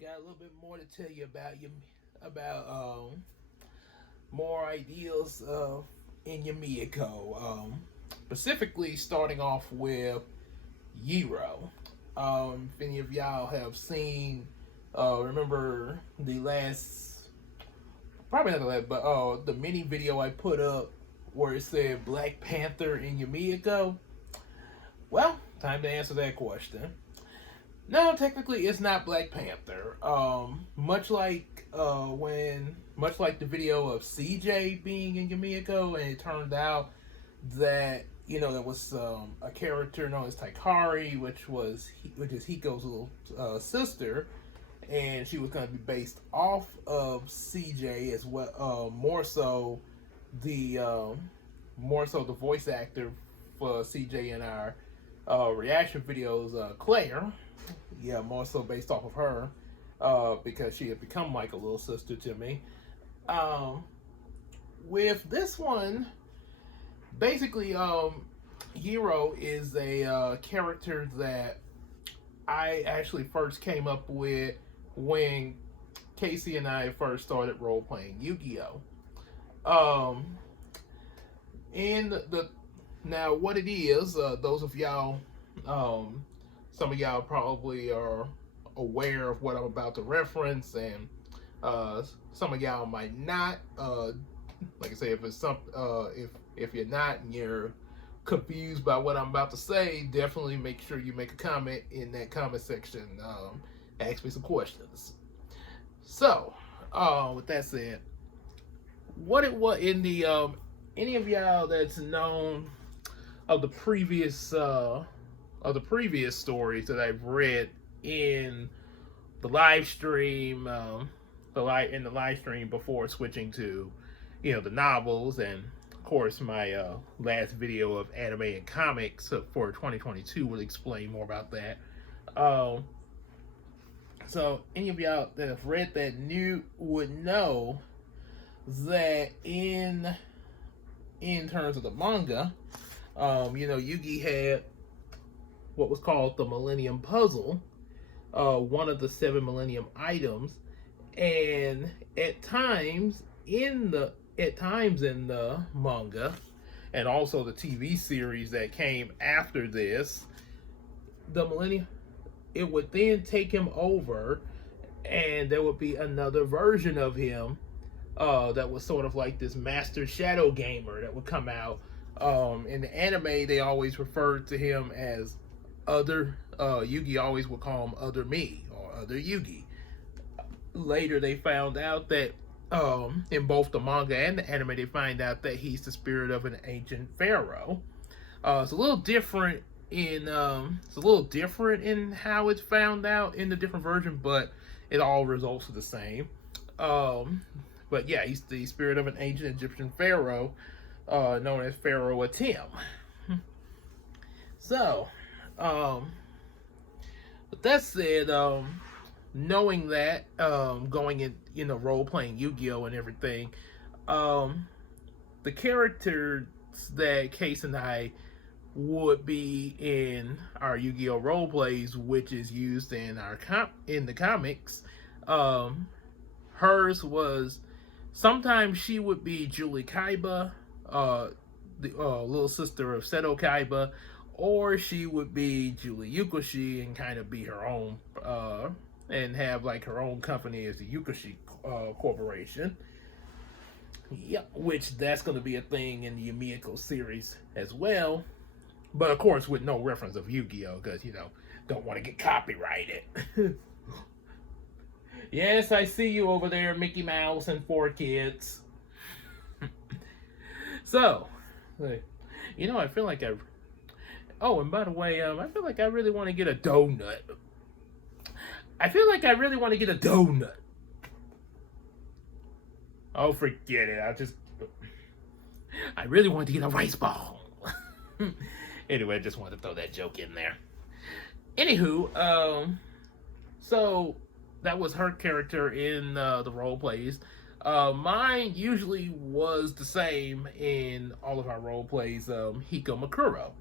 got a little bit more to tell you about more ideas in Yumeko. Specifically, starting off with Yero. If any of y'all have seen, remember the last, probably not the last, but the mini video I put up where it said Black Panther in Yumeko. Well, time to answer that question. No, technically, it's not Black Panther. Much like the video of CJ being in Yumiko, and it turned out that there was a character known as Taikari, which is Hiko's little sister, and she was going to be based off of CJ as well. The more so the voice actor for CJ in our reaction videos, Claire. Yeah, more so based off of her, because she had become like a little sister to me. With this one, basically, Yero is a character that I actually first came up with when Casey and I first started role playing Yu-Gi-Oh. And now what it is, those of y'all, some of y'all probably are aware of what I'm about to reference, and some of y'all might not. Like I say, if you're not and you're confused by what I'm about to say, definitely make sure you make a comment in that comment section. Ask me some questions. So, with that said, what it was in the any of y'all that's known of the previous stories that I've read in the live stream, in the live stream before switching to, the novels, and of course my last video of anime and comics for 2022 will explain more about that. So any of y'all that have read that would know that in terms of the manga, Yugi had what was called the Millennium Puzzle, one of the 7 Millennium items, and at times in the manga, and also the TV series that came after this, the Millennium, it would then take him over, and there would be another version of him that was sort of like this master shadow gamer that would come out. In the anime, they always referred to him as Other. Yugi always would call him Other Me or Other Yugi. Later, they found out that in both the manga and the anime, they find out that he's the spirit of an ancient pharaoh. It's a little different in how it's found out in the different version, but it all results to the same. But yeah, he's the spirit of an ancient Egyptian pharaoh, known as Pharaoh Atem. So, with that said, knowing that, going in, role playing Yu-Gi-Oh and everything, the characters that Case and I would be in our Yu-Gi-Oh role plays, which is used in in the comics, hers was, sometimes she would be Julie Kaiba, the little sister of Seto Kaiba, or she would be Julie Yukoshi and kind of be her own, and have like her own company as the Yukoshi Corporation. Yeah, which that's going to be a thing in the Yumeko series as well. But of course, with no reference of Yu-Gi-Oh, because, don't want to get copyrighted. Yes, I see you over there, Mickey Mouse and 4 kids. So, I feel like oh, and by the way, I feel like I really want to get a donut. Oh, forget it. I really wanted to get a rice ball. Anyway, I just wanted to throw that joke in there. Anywho, so that was her character in the role plays. Mine usually was the same in all of our role plays. Hikoji Makuro,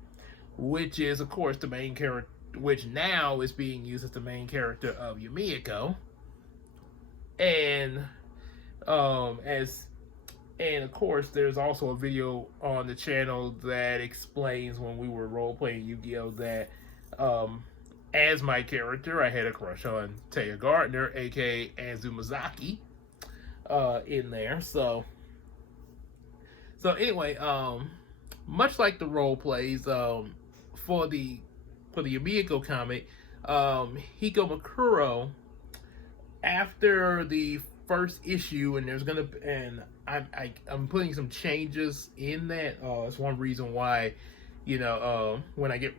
which is, of course, the main character, which now is being used as the main character of Yumeko. And as and of course, there's also a video on the channel that explains when we were role playing Yu-Gi-Oh that as my character, I had a crush on Taya Gardner, aka Azumazaki, in there. So anyway, much like the role plays, for the Yumeko comic, Hiko Makuro, after the first issue, and I'm putting some changes in that. It's one reason why, when I get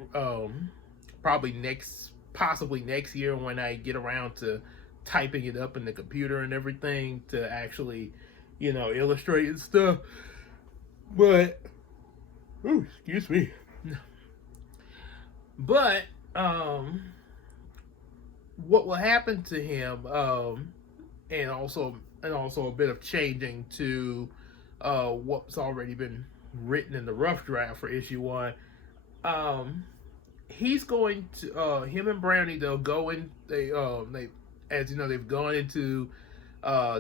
possibly next year, when I get around to typing it up in the computer and everything to actually, illustrate and stuff. But, ooh, excuse me. But what will happen to him, and also a bit of changing to what's already been written in the rough draft for issue 1. He's going to him and Brownie, they'll go in, they as you know, they've gone into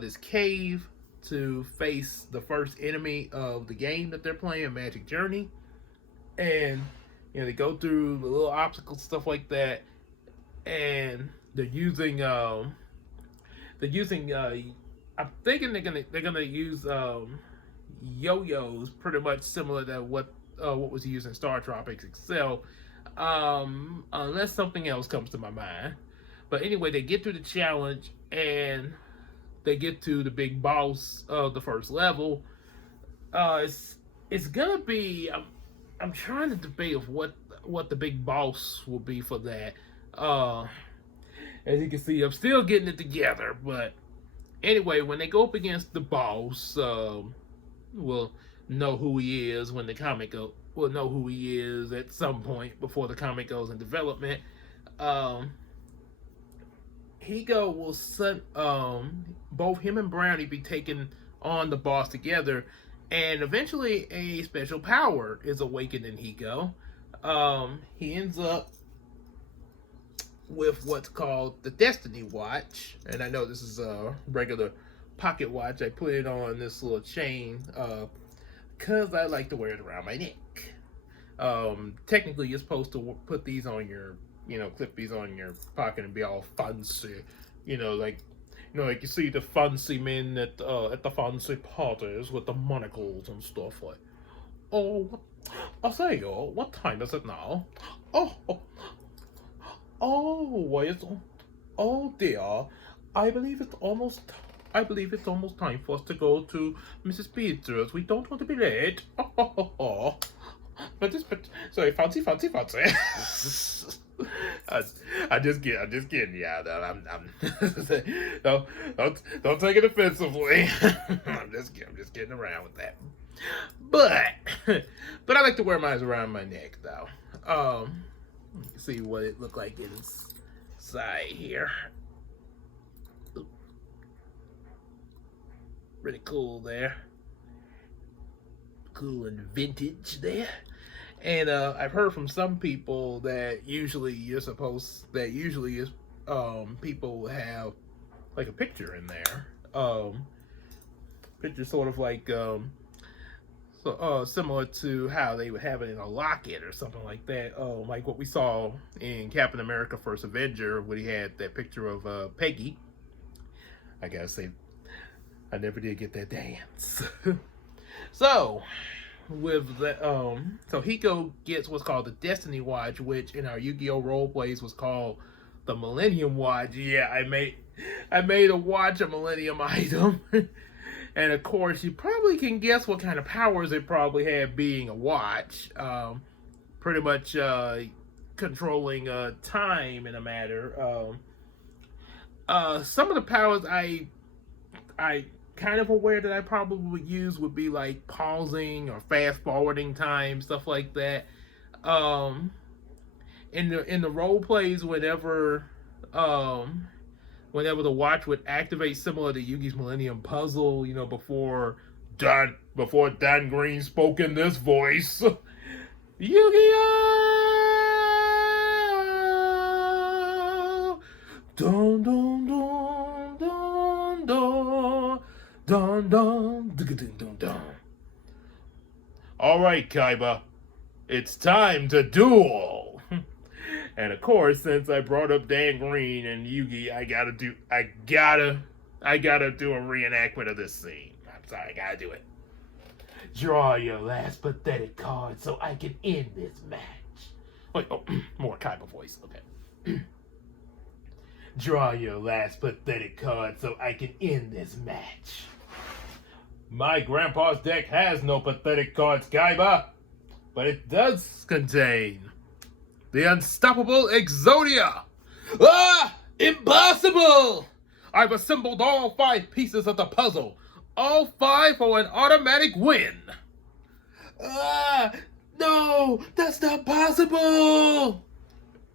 this cave to face the first enemy of the game that they're playing, Magic Journey. And they go through the little obstacles, stuff like that, and they're using I'm thinking they're gonna use yo-yos, pretty much similar to what was used in Star Tropics Excel, unless something else comes to my mind. But anyway, they get through the challenge and they get to the big boss of the first level. It's gonna be, I'm trying to debate of what the big boss will be for that. As you can see, I'm still getting it together. But anyway, when they go up against the boss, we'll know who he is when the comic we'll know who he is at some point before the comic goes in development. Higo will set both him and Brownie be taking on the boss together, and eventually a special power is awakened in Higo. He ends up with what's called the Destiny Watch, and I know this is a regular pocket watch. I put it on this little chain because I like to wear it around my neck. Technically, you're supposed to put these on your, clip these on your pocket and be all fancy, like you see the fancy men at the fancy parties with the monocles and stuff like. Oh, I say, what time is it now? Oh dear, I believe it's almost time for us to go to Mrs. Pizza's. We don't want to be late. But sorry, fancy. I'm just kidding. Yeah, don't take it offensively. I'm just kidding around with that. But I like to wear mine around my neck though. See what it looked like inside here. Really cool there. Cool and vintage there. And I've heard from some people that usually people have like a picture in there. Picture sort of like similar to how they would have it in a locket or something like that. Like what we saw in Captain America First Avenger when he had that picture of Peggy. I gotta say, I never did get that dance. So with that, so Hiko gets what's called the Destiny Watch, which in our Yu-Gi-Oh role plays was called the Millennium Watch. Yeah, I made a watch a Millennium item. And of course, you probably can guess what kind of powers it probably had, being a watch. Pretty much controlling time in a matter. Some of the powers I kind of aware that I probably would use would be like pausing or fast forwarding time, stuff like that. In the role plays, whenever the watch would activate, similar to Yugi's Millennium Puzzle, before Dan Green spoke in this voice. Yu-Gi-Oh! Dun dun dun dun Dun dun dun dun dun dun. All right, Kaiba, it's time to duel. And of course, since I brought up Dan Green and Yugi, I gotta do a reenactment of this scene. I'm sorry, I gotta do it. Draw your last pathetic card so I can end this match. Wait, oh, more Kaiba voice. Okay. Draw your last pathetic card so I can end this match. My grandpa's deck has no pathetic cards, Kaiba, but it does contain the unstoppable Exodia. Ah! Impossible! I've assembled all 5 pieces of the puzzle. All 5 for an automatic win. Ah! No! That's not possible!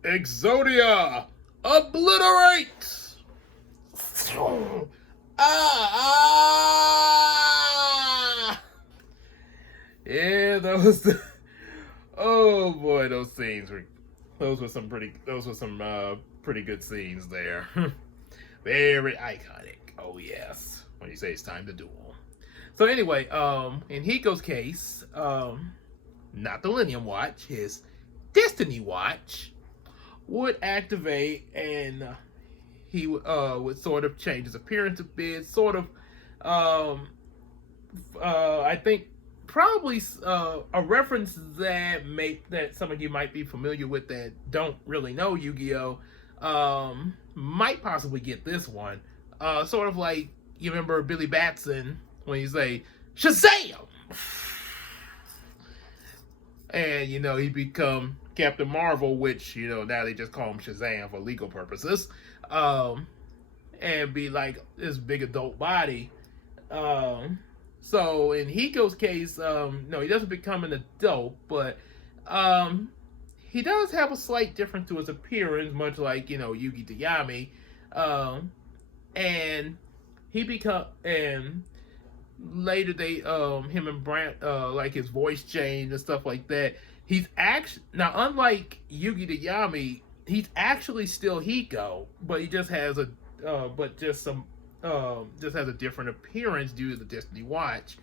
Exodia! Obliterate! Ah! Yeah, that was the... Oh boy, those scenes were... Those were some pretty good scenes there. Very iconic. Oh yes. When you say it's time to duel. So anyway, in Hiko's case, not the Millennium Watch, his Destiny Watch would activate, and he would sort of change his appearance a bit. Sort of, I think probably a reference that some of you might be familiar with that don't really know Yu-Gi-Oh! Might possibly get this one. Sort of like, you remember Billy Batson when you say Shazam, and he become Captain Marvel, which now they just call him Shazam for legal purposes, and be like this big adult body. So in Hiko's case, no, he doesn't become an adult, but he does have a slight difference to his appearance, much like Yugi to Yami, and later they him and Brant like his voice changed and stuff like that. He's actually now, unlike Yugi to Yami, he's actually still Hiko, but he just has a just has a different appearance due to the Destiny Watch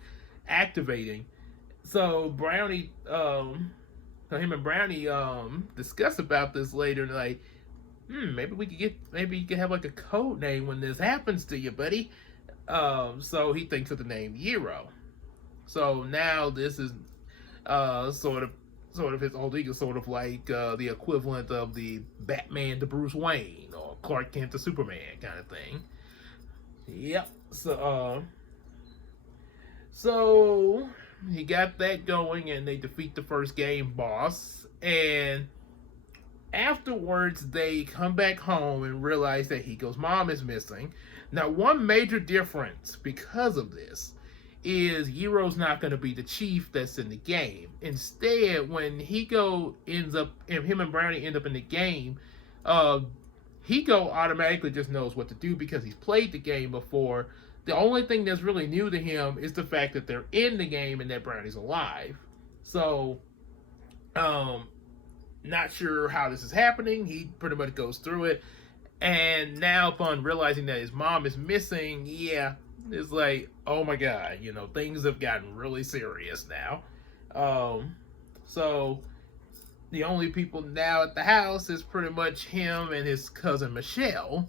activating. So Brownie, him and Brownie discuss about this later, and like, maybe you could have like a code name when this happens to you, buddy. So he thinks of the name Yero. So now this is sort of his alter ego, sort of like the equivalent of the Batman to Bruce Wayne or Clark Kent to Superman kind of thing. Yep. So he got that going, and they defeat the first game boss, and afterwards they come back home and realize that Hiko's mom is missing. Now, one major difference because of this is Yero's not going to be the chief that's in the game. Instead, when Hiko ends up, and him and Brownie end up in the game, Hiko automatically just knows what to do because he's played the game before. The only thing that's really new to him is the fact that they're in the game and that Brownie's alive. So, not sure how this is happening. He pretty much goes through it. And now upon realizing that his mom is missing, it's like, oh my god, things have gotten really serious now. So the only people now at the house is pretty much him and his cousin Michelle,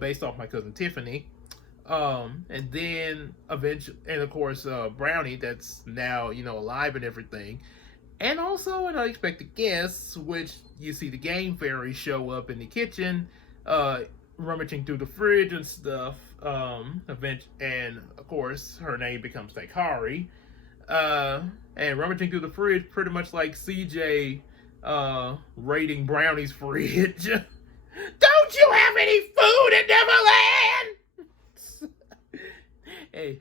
based off my cousin Tiffany. And then eventually, and of course, Brownie, that's now, alive and everything. And also an unexpected guest, which you see the Game Fairy show up in the kitchen, rummaging through the fridge and stuff. And of course, her name becomes Takari. And rummaging through the fridge, pretty much like CJ raiding Brownie's fridge. Don't you have any food in Neverland? Hey,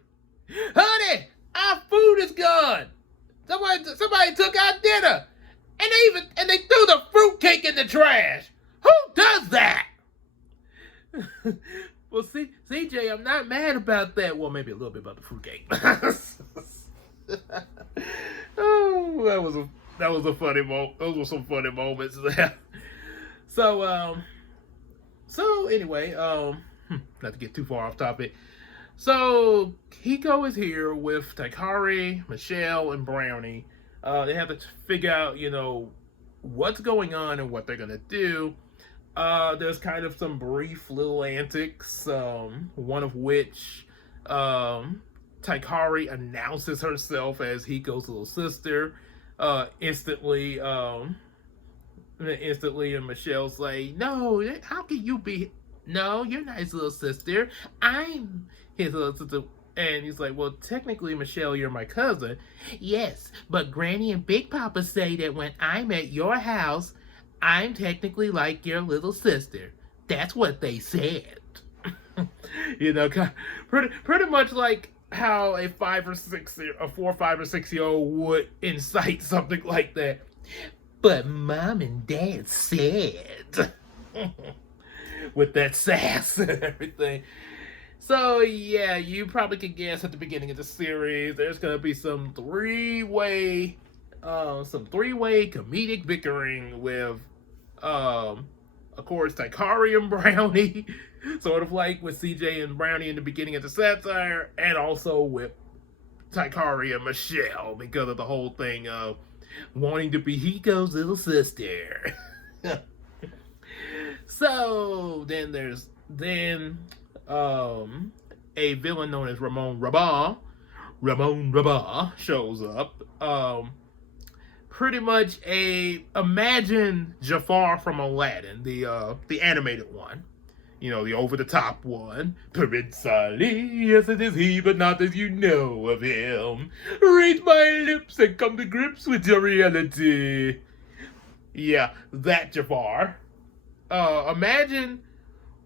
honey, our food is gone. Somebody took our dinner, and they threw the fruitcake in the trash. Who does that? Well, see, CJ, I'm not mad about that. Well, maybe a little bit about the fruitcake. Oh, that was a funny moment. Those were some funny moments there. So anyway, not to get too far off topic. So Hiko is here with Taikari, Michelle, and Brownie. They have to figure out, what's going on and what they're gonna do. There's kind of some brief little antics, one of which Taikari announces herself as Hiko's little sister. Instantly, and Michelle's like, "No, how can you be? No, you're not his little sister. I'm his little sister." And he's like, "Well, technically, Michelle, you're my cousin." "Yes, but Granny and Big Papa say that when I'm at your house, I'm technically like your little sister. That's what they said." Pretty much like how a 4, 5, or 6-year-old would incite something like that. "But Mom and Dad said," with that sass and everything. So yeah, you probably could guess at the beginning of the series, there's gonna be some three-way comedic bickering with, of course, Taikari and Brownie, sort of like with CJ and Brownie in the beginning of the satire, and also with Taikari and Michelle because of the whole thing of wanting to be Hiko's little sister. So then there's a villain known as Ramon Rabah shows up. Pretty much imagine Jafar from Aladdin, the animated one. The over-the-top one. "Prince Ali, yes it is he, but not as you know of him. Read my lips and come to grips with your reality." Yeah, that Jafar. Imagine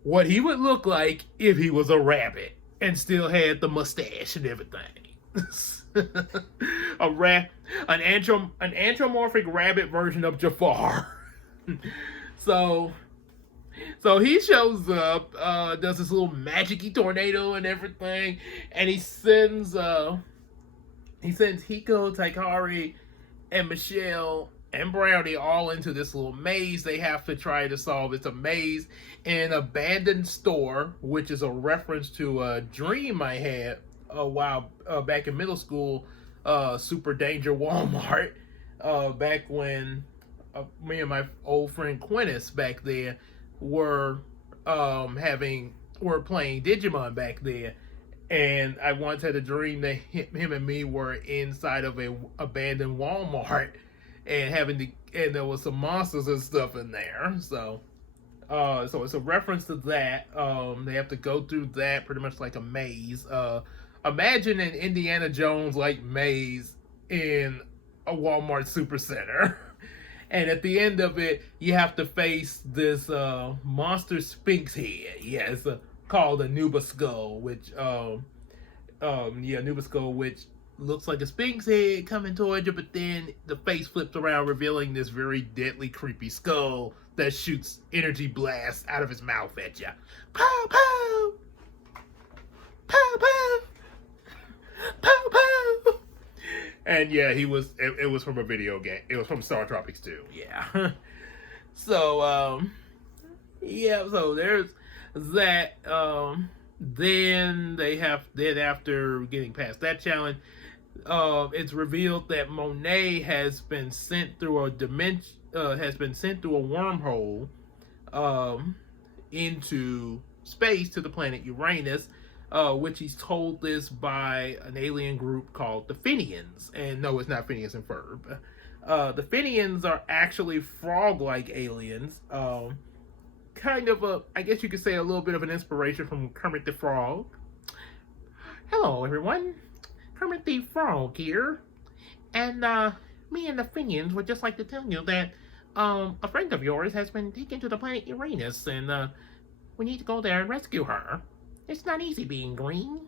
what he would look like if he was a rabbit and still had the mustache and everything. An anthropomorphic rabbit version of Jafar. So he shows up, does this little magic-y tornado and everything, and he sends Hiko, Taikari, and Michelle and Brownie all into this little maze they have to try to solve. It's a maze in an abandoned store, which is a reference to a dream I had a while back in middle school, Super Danger Walmart, back when me and my old friend Quintus back there were playing Digimon back then, and I once had a dream that him and me were inside of a abandoned Walmart and there was some monsters and stuff in there. So it's a reference to that. They have to go through that pretty much like a maze. Imagine an Indiana Jones like maze in a Walmart supercenter. And at the end of it, you have to face this monster Sphinx head. Yeah, it's called a Nuba Skull, which Nuba Skull, which looks like a Sphinx head coming towards you, but then the face flips around, revealing this very deadly, creepy skull that shoots energy blasts out of his mouth at you. Pow pow, pow pow, pow pow. And yeah, it was from a video game. It was from Star Tropics 2. Yeah. So so there's that. Then after getting past that challenge, it's revealed that Monet has been sent through a wormhole into space to the planet Uranus, which he's told this by an alien group called the Fenians. And no, it's not Phineas and Ferb. The Fenians are actually frog-like aliens. Kind of I guess you could say a little bit of an inspiration from Kermit the Frog. "Hello, everyone. Kermit the Frog here. And me and the Fenians would just like to tell you that a friend of yours has been taken to the planet Uranus, and we need to go there and rescue her. It's not easy being green."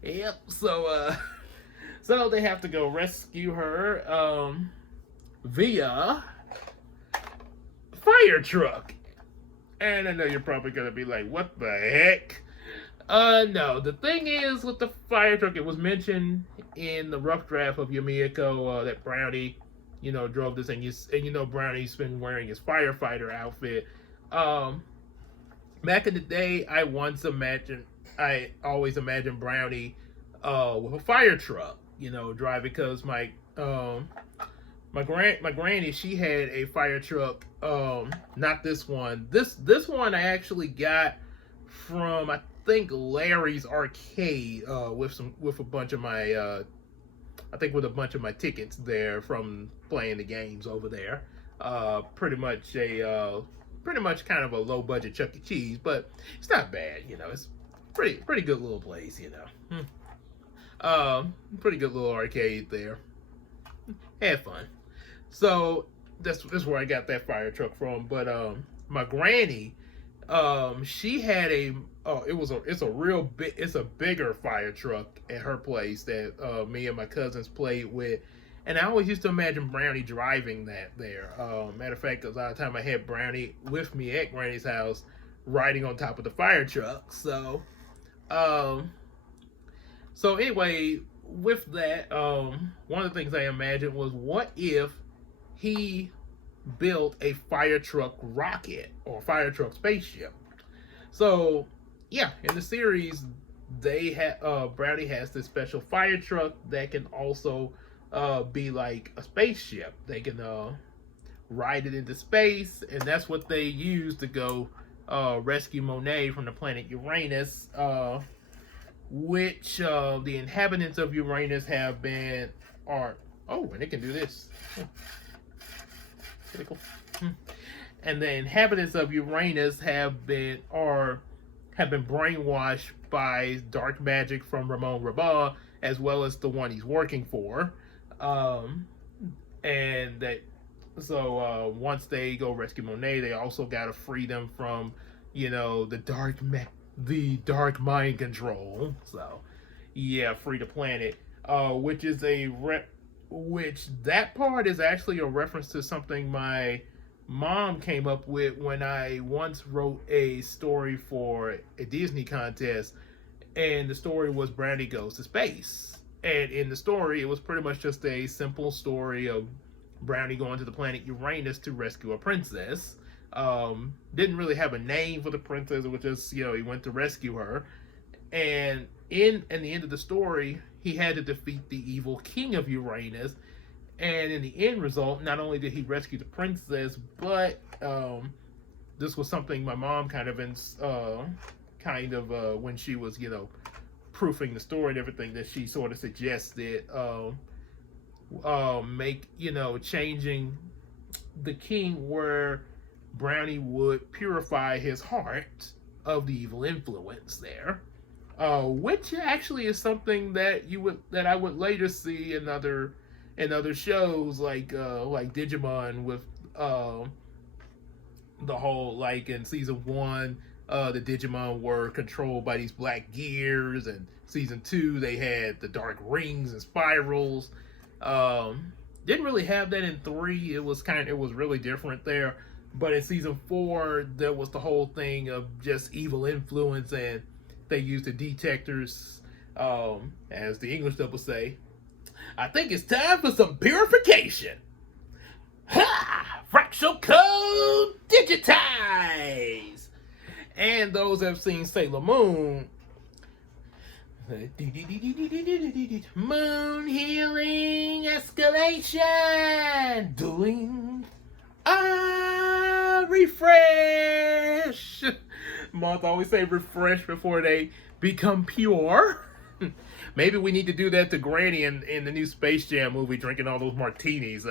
Yep, so they have to go rescue her via fire truck. And I know you're probably gonna be like, what the heck? No, the thing is with the fire truck, it was mentioned in the rough draft of Yumeko that Brownie, drove this, and Brownie's been wearing his firefighter outfit. Back in the day, I once imagined I always imagine Brownie with a fire truck, driving, because my granny, she had a fire truck. Not this one. This one I actually got from, I think, Larry's Arcade, with a bunch of my I think with a bunch of my tickets there from playing the games over there. Pretty much kind of a low budget Chuck E. Cheese, but it's not bad. It's pretty good little place. Pretty good little arcade there. Had fun. So that's where I got that fire truck from. But my granny, she had it's a bigger fire truck at her place that me and my cousins played with, and I always used to imagine Brownie driving that there. Matter of fact, a lot of time I had Brownie with me at Granny's house, riding on top of the fire truck. So anyway, with that, one of the things I imagined was, what if he built a fire truck rocket or fire truck spaceship? So yeah, in the series, Brownie has this special fire truck that can also be like a spaceship. They can ride it into space, and that's what they use to go rescue Monet from the planet Uranus, which the inhabitants of Uranus and it can do this. Pretty cool. And the inhabitants of Uranus have been brainwashed by dark magic from Ramon Rabat, as well as the one he's working for. Once they go rescue Monet, they also got to free them from, the dark mind control. So yeah, free the planet, which that part is actually a reference to something my mom came up with when I once wrote a story for a Disney contest, and the story was Brownie Goes to Space. And in the story, it was pretty much just a simple story of Brownie going to the planet Uranus to rescue a princess. Didn't really have a name for the princess. It was just, he went to rescue her. And in the end of the story, he had to defeat the evil king of Uranus. And in the end result, not only did he rescue the princess, but this was something my mom when she was, proofing the story and everything, that she sort of suggested changing the king where Brownie would purify his heart of the evil influence there. Which actually is something that I would later see in other shows like Digimon, with the whole, like in season 1, the Digimon were controlled by these black gears, and season 2 they had the dark rings and spirals. Didn't really have that in 3. It was really different there. But in season 4, there was the whole thing of just evil influence, and they used the detectors, as the English dub would say. I think it's time for some purification. Ha! Fractal code digitize. And those that have seen Sailor Moon, moon healing escalation, doing refresh. Moths always say refresh before they become pure. Maybe we need to do that to Granny in the new Space Jam movie, drinking all those martinis.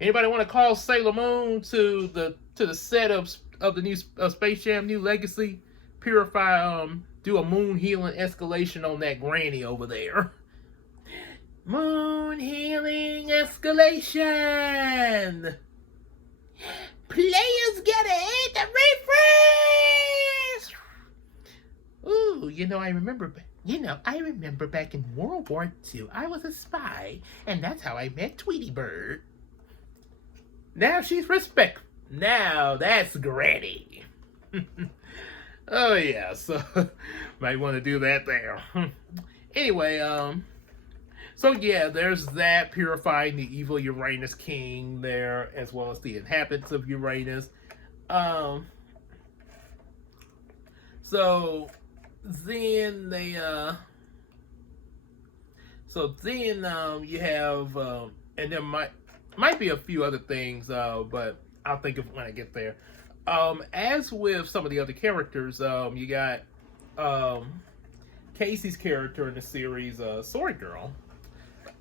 Anybody want to call Sailor Moon to the set of the new Space Jam New Legacy? Purify, do a moon healing escalation on that Granny over there. Moon healing escalation. Players gotta hit the refresh. Ooh, I remember back in World War II, I was a spy, and that's how I met Tweety Bird. Now she's respect. Now that's Granny. Oh yeah, so might want to do that there. Anyway, so yeah, there's that, purifying the evil Uranus king there, as well as the inhabitants of Uranus. So then they so then you have and there might be a few other things, but I'll think of when I get there. As with some of the other characters, you got Casey's character in the series, Sword Girl,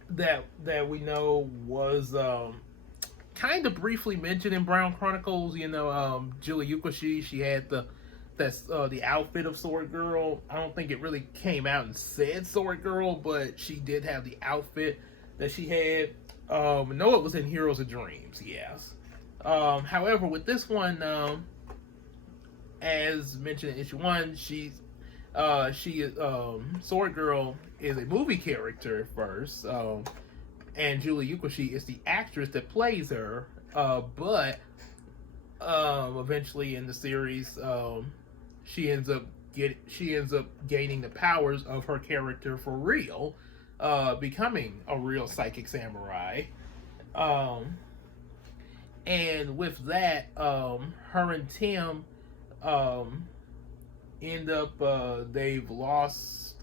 that we know was kind of briefly mentioned in Brown Chronicles. You know, Julie Yukoshi, she had the outfit of Sword Girl. I don't think it really came out and said Sword Girl, but she did have the outfit that she had. No, it was in Heroes of Dreams, yes. However, with this one, as mentioned in issue 1, she is Sword Girl is a movie character first, and Julie Yukoshi is the actress that plays her. But eventually in the series, she ends up gaining the powers of her character for real, becoming a real psychic samurai. And with that, her and Tim end up they've lost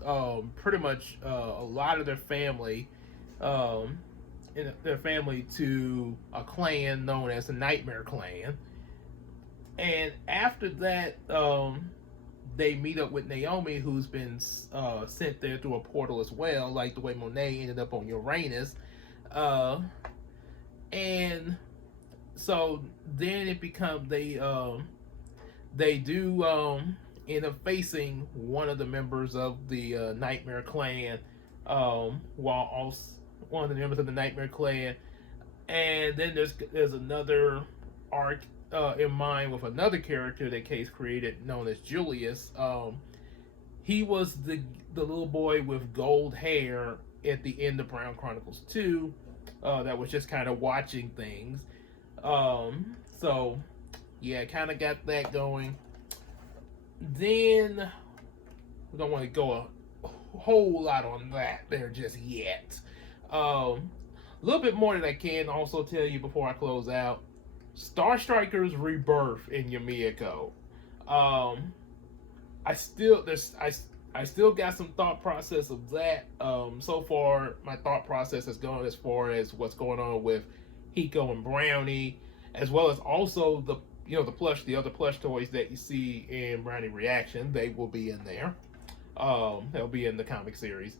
pretty much a lot of their family, to a clan known as the Nightmare Clan. And after that, they meet up with Naomi, who's been sent there through a portal as well, like the way Monet ended up on Uranus. And so then it becomes they do end up facing one of the members of the Nightmare Clan, while also one of the members of the Nightmare Clan, and then there's another arc in mind with another character that Case created known as Julius. He was the little boy with gold hair at the end of Brown Chronicles 2, that was just kind of watching things. So yeah, kind of got that going. Then we don't want to go a whole lot on that there just yet. A little bit more that I can also tell you before I close out. Star Striker's rebirth in Yumeko. I still got some thought process of that. So far, my thought process has gone as far as what's going on with Hiko and Brownie, as well as also the other plush toys that you see in Brownie Reaction. They will be in there. They'll be in the comic series,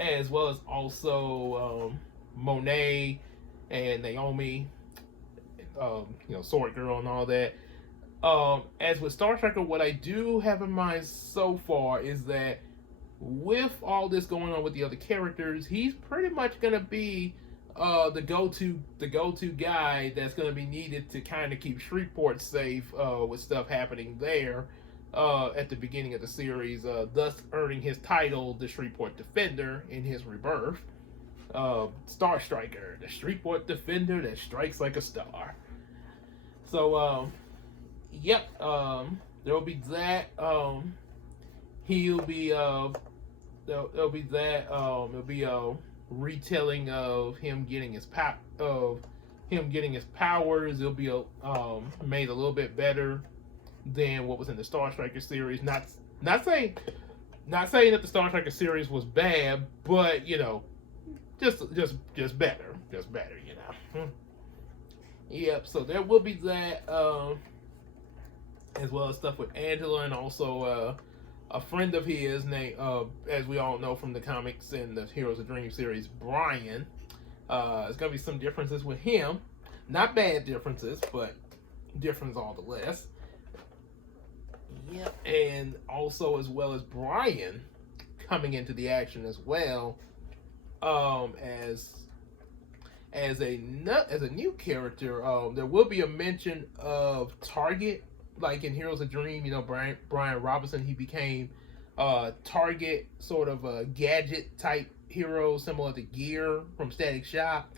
as well as also Monet and Naomi, Sword Girl and all that. As with Star Striker, what I do have in mind so far is that with all this going on with the other characters, he's pretty much gonna be the go-to guy that's gonna be needed to kind of keep Shreveport safe with stuff happening there at the beginning of the series, thus earning his title, the Shreveport Defender, in his rebirth. Star Striker, the Shreveport Defender that strikes like a star. So, yep, there'll be that. He'll be there'll be that. It'll be a retelling of him getting his powers. It'll be made a little bit better than what was in the Star Striker series. Not saying that the Star Striker series was bad, but just better, Yep. So there will be that, as well as stuff with Angela, and also a friend of his named, as we all know from the comics and the Heroes of Dream series, Brian. There's gonna be some differences with him, not bad differences, but difference all the less. Yep. And also, as well as Brian coming into the action as well, as a new character. There will be a mention of Target, like in Heroes of Dream. Brian Robinson, he became Target, sort of a gadget type hero, similar to Gear from Static Shock.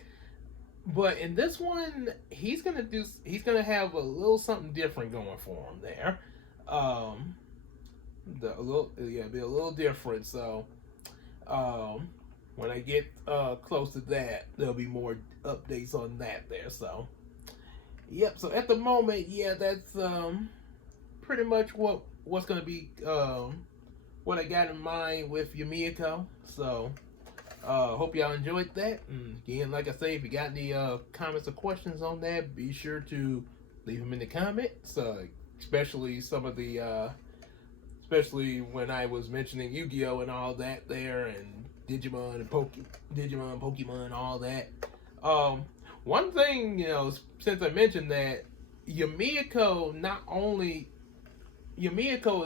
But in this one, he's gonna have a little something different going for him there. Be a little different. So, when I get close to that, there'll be more updates on that there. So, yep. So at the moment, yeah, that's pretty much what's gonna be what I got in mind with Yumeko. So hope y'all enjoyed that. And again, like I say, if you got any comments or questions on that, be sure to leave them in the comments. Especially some of the especially when I was mentioning Yu-Gi-Oh and all that there, and Digimon and Pokemon, all that. One thing, since I mentioned that, Yumeko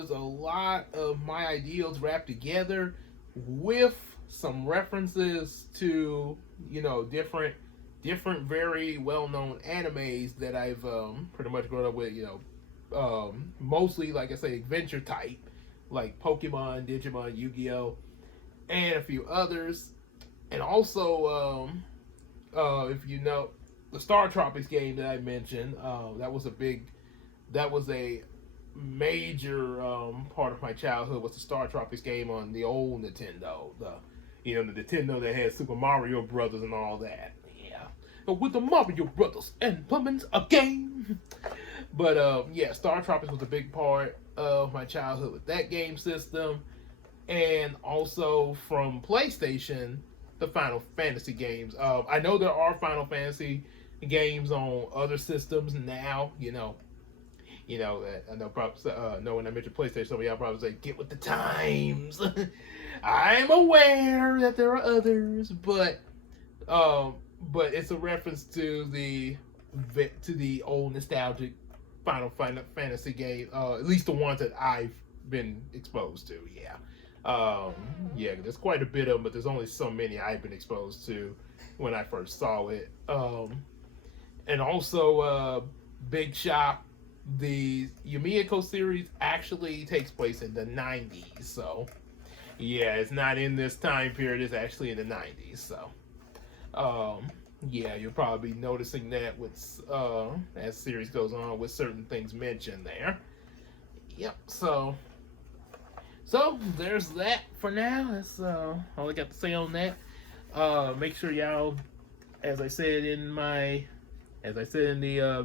is a lot of my ideals wrapped together with some references to, different very well-known animes that I've pretty much grown up with, mostly, like I say, adventure type, like Pokemon, Digimon, Yu-Gi-Oh, and a few others. And also, if you know, the Star Tropics game that I mentioned, that was a major part of my childhood, was the Star Tropics game on the old Nintendo, the Nintendo that had Super Mario Brothers and all that. Yeah, with the Mario Brothers and Lemons a game. But yeah, Star Tropics was a big part of my childhood with that game system, and also from PlayStation, the Final Fantasy games. I know there are Final Fantasy games on other systems now. I know probably know when I mentioned PlayStation, some of y'all probably say, "Get with the times." I'm aware that there are others, but it's a reference to the old nostalgic Final Fantasy game, at least the ones that I've been exposed to. Yeah, there's quite a bit of them, but there's only so many I've been exposed to when I first saw it. And also, big shock, the Yumeko series actually takes place in the 90s, so yeah, it's not in this time period, it's actually in the 90s, so yeah, you'll probably be noticing that with as series goes on, with certain things mentioned there. Yep, so there's that for now. That's all I got to say on that. Make sure y'all, as I said in the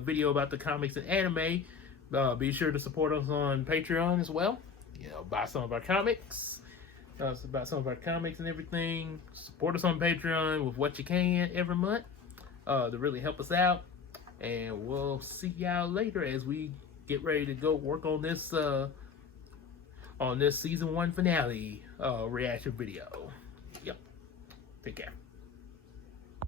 video about the comics and anime, be sure to support us on Patreon as well. Buy some of our comics. Buy some of our comics and everything. Support us on Patreon with what you can every month to really help us out. And we'll see y'all later as we get ready to go work on this season 1 finale reaction video. Yep. Take care.